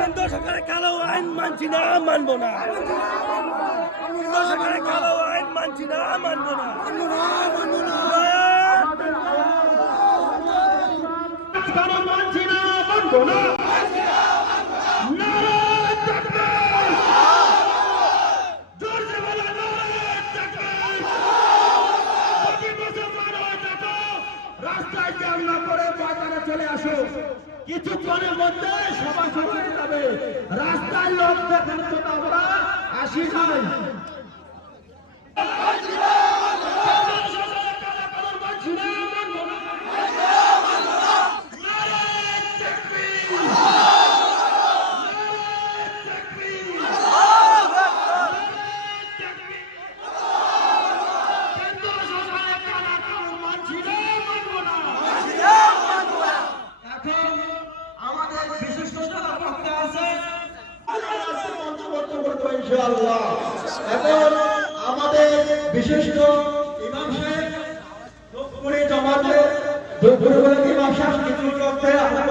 কেন্দ্র সরকারের কালো আইন মানছি না মানবো না। কালো আইন মানছি মানবো মানছি মানবো রাস্তায় জ্যাম না করে বাজারে চলে আসো। কিছুক্ষণের মধ্যে হয়ে যাবে। রাস্তায় লোক দেখার জন্য আমরা আসি নাই মানছি না মানবো না নারায়ণ থাকবেন ইনশাআল্লাহ এখন আমাদের বিশিষ্ট জমাতে ধূপগুড়ি ইমাম করতে আমরা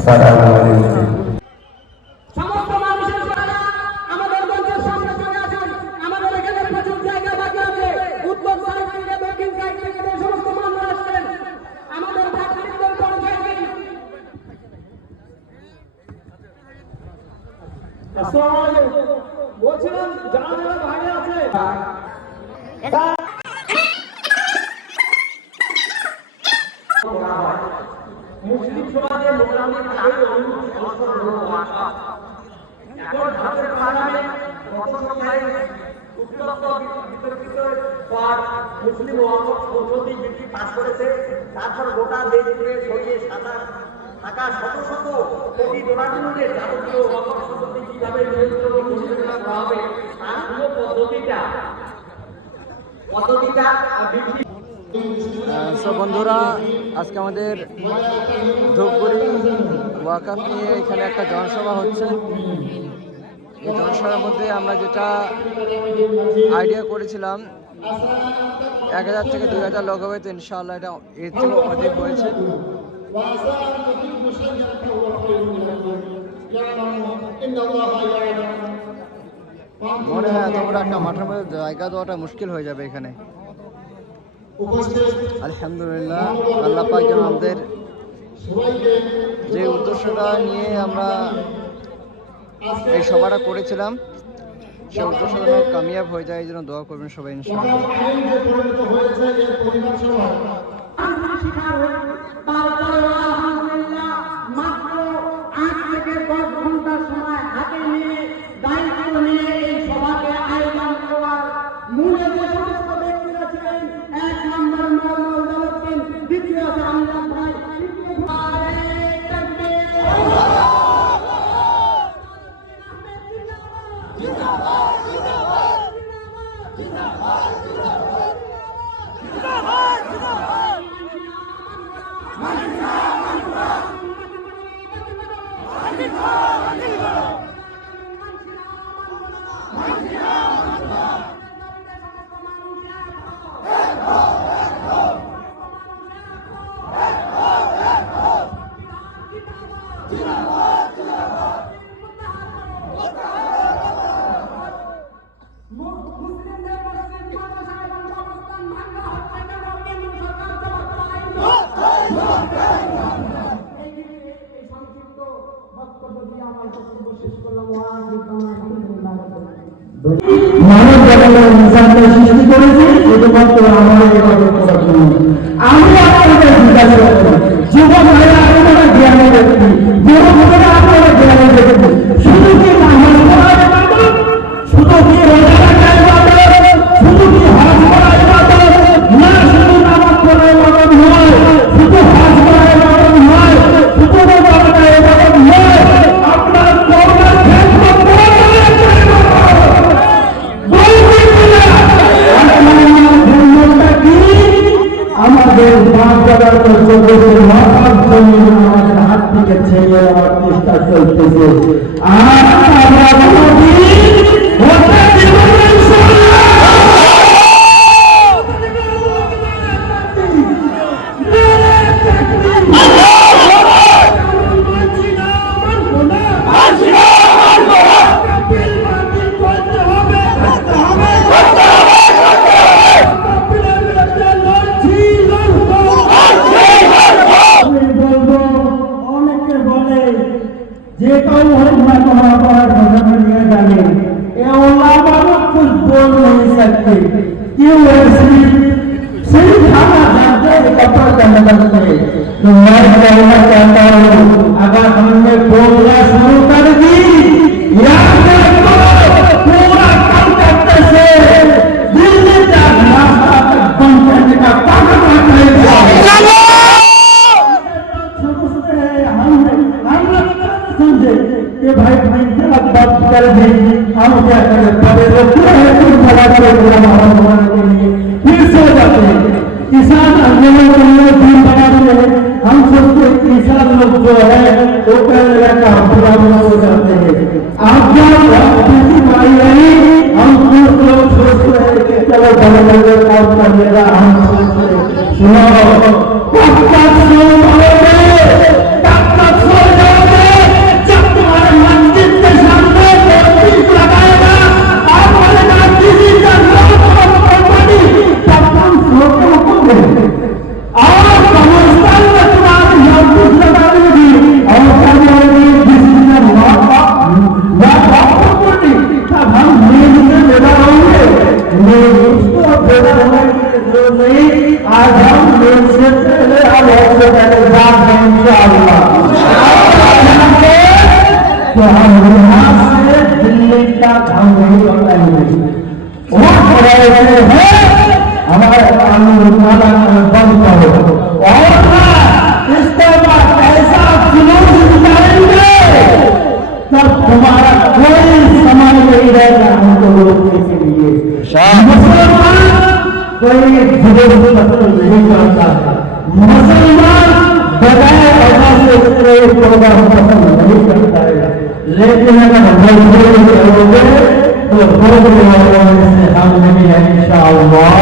السلام মুসলিম সমাজে মোটামুটি আগে এখন ভারতের বাঙালি অসংখ্যায় উত্তপ্ত বিতর্কিত পর মুসলিম সংসদী বিলটি পাস করেছে। তারপর গোটা দেশ জুড়ে ছড়িয়ে সাদা থাকা শত শত কোটি ডোনারদের যাবতীয় অকর কীভাবে নিয়ন্ত্রণ পরিচালনা করা হবে, তার পুরো পদ্ধতিটা পদ্ধতিটা বন্ধুরা আজকে আমাদের ধূপগুড়ি ওয়াকাপ নিয়ে এখানে একটা জনসভা হচ্ছে। এই জনসভার মধ্যে আমরা যেটা আইডিয়া করেছিলাম, এক হাজার থেকে দুই হাজার লোক হবে, তো ইনশাআল্লাহ এটা এর থেকে অধিক হয়েছে। মনে হয় এত বড় একটা মাঠের মধ্যে জায়গা দেওয়াটা মুশকিল হয়ে যাবে এখানে। আলহামদুলিল্লাহ আল্লাহ পাক আমাদের যে উদ্দেশ্যটা নিয়ে আমরা এই সভাটা করেছিলাম সে উদ্দেশ্য কামিয়াব হয়ে যায় এই জন্য দোয়া করবেন সবাই ইনশাআল্লাহ। ইনসানকে সৃষ্টি করেছে আপনাদের জিজ্ঞাসা করি fazer. Ah, को हैं। आप क्या हम सोच रहे हैं चलो बड़े बड़े काम कर लेगा जुलूस पसंद नहीं करता मुसलमान बजाय अल्लाह से प्रयोग करना पसंद नहीं करता है लेकिन अगर मजबूर करोगे तो बहुत वालों में से हम नहीं है इंशाअल्लाह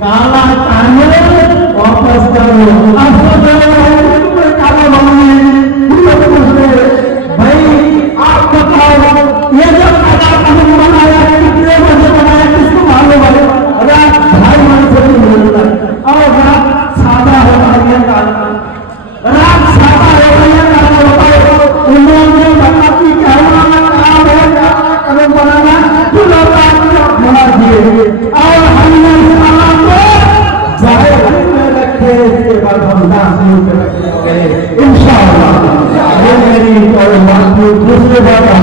काला कानून वापस करो ইনশাআল্লাহ। মানে বুঝতে পারা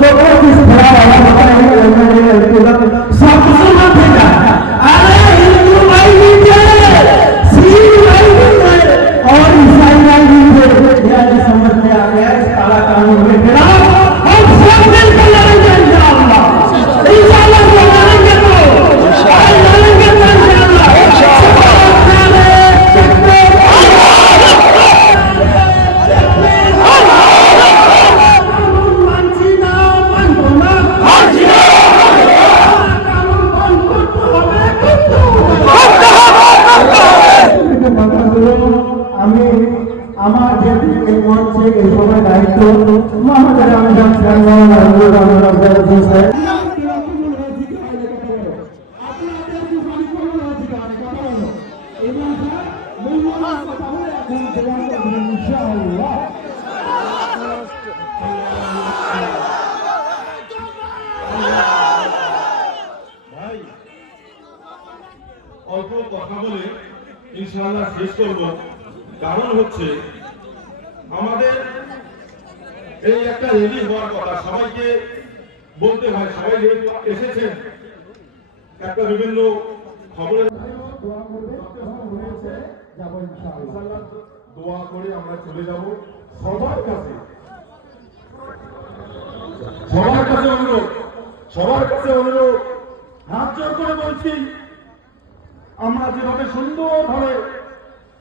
করবো শেষ করব। কারণ হচ্ছে, আমাদের এই একটা রেলি হওয়ার কথা। সবাইকে বলতে হয়, সবাই যেহেতু এসেছেন, একটা বিভিন্ন খবরের দোয়া করে আমরা চলে যাব। সবার কাছে সবার কাছে অনুরোধ, সবার কাছে অনুরোধ। হাত জোর করে বলছি, আমরা যেভাবে সুন্দরভাবে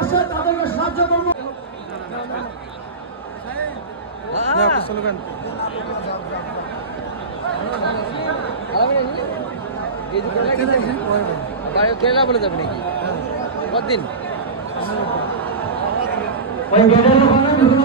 আসে তাদেরকে সাহায্য করব। হ্যাঁ, কেরালা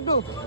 একটু